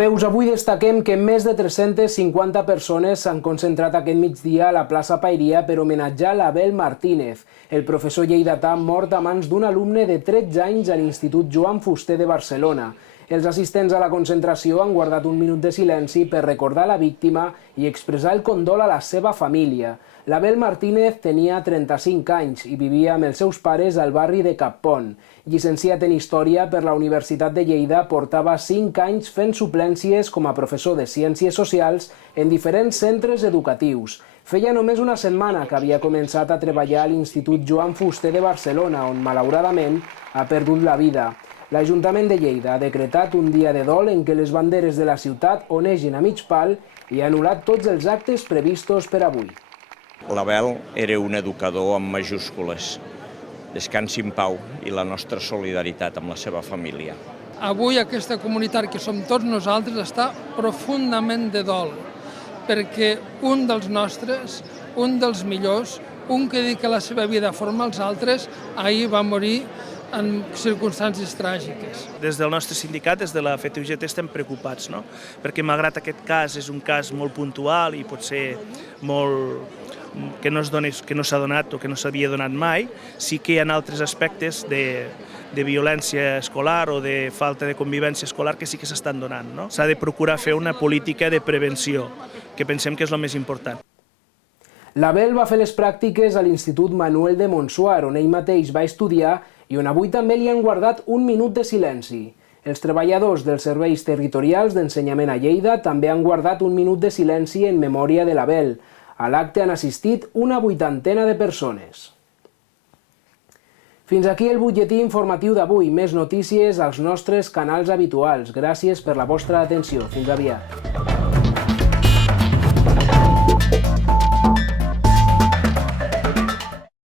Veus, avui destaquem que més de 350 persones s'han concentrat aquest migdia a la plaça Pairia per homenatjar l'Abel Martínez, el professor lleidatà mort a mans d'un alumne de 13 anys a l'Institut Joan Fuster de Barcelona. Els assistents a la concentració han guardat un minut de silenci per recordar la víctima i expressar el condol a la seva família. L'Abel Martínez tenia 35 anys i vivia amb els seus pares al barri de Cappont. Llicenciat en Història per la Universitat de Lleida, portava 5 anys fent suplències com a professor de Ciències Socials en diferents centres educatius. Feia només una setmana que havia començat a treballar a l'Institut Joan Fuster de Barcelona, on malauradament ha perdut la vida. L'Ajuntament de Lleida ha decretat un dia de dol en què les banderes de la ciutat onegen a mig pal i ha anul·lat tots els actes previstos per avui. L'Abel era un educador amb majúscules. Descansi en pau i la nostra solidaritat amb la seva família. Avui aquesta comunitat que som tots nosaltres està profundament de dol, perquè un dels nostres, un dels millors, un que dedica la seva vida a formar els altres, ahir va morir en circumstàncies tràgiques. Des del nostre sindicat, des de la FET-UGT, estem preocupats, no? Perquè malgrat aquest cas és un cas molt puntual i potser molt que no s'ha donat o que no s'havia donat mai, sí que hi ha altres aspectes de violència escolar o de falta de convivència escolar que sí que s'estan donant, no? S'ha de procurar fer una política de prevenció, que pensem que és el més important. L'Abel va fer les pràctiques a l'Institut Manuel de Monsuar, on ell mateix va estudiar i on avui també li han guardat un minut de silenci. Els treballadors dels serveis territorials d'ensenyament a Lleida també han guardat un minut de silenci en memòria de l'Abel. A l'acte han assistit una 80ena de persones. Fins aquí el butlletí informatiu d'avui. Més notícies als nostres canals habituals. Gràcies per la vostra atenció. Fins aviat.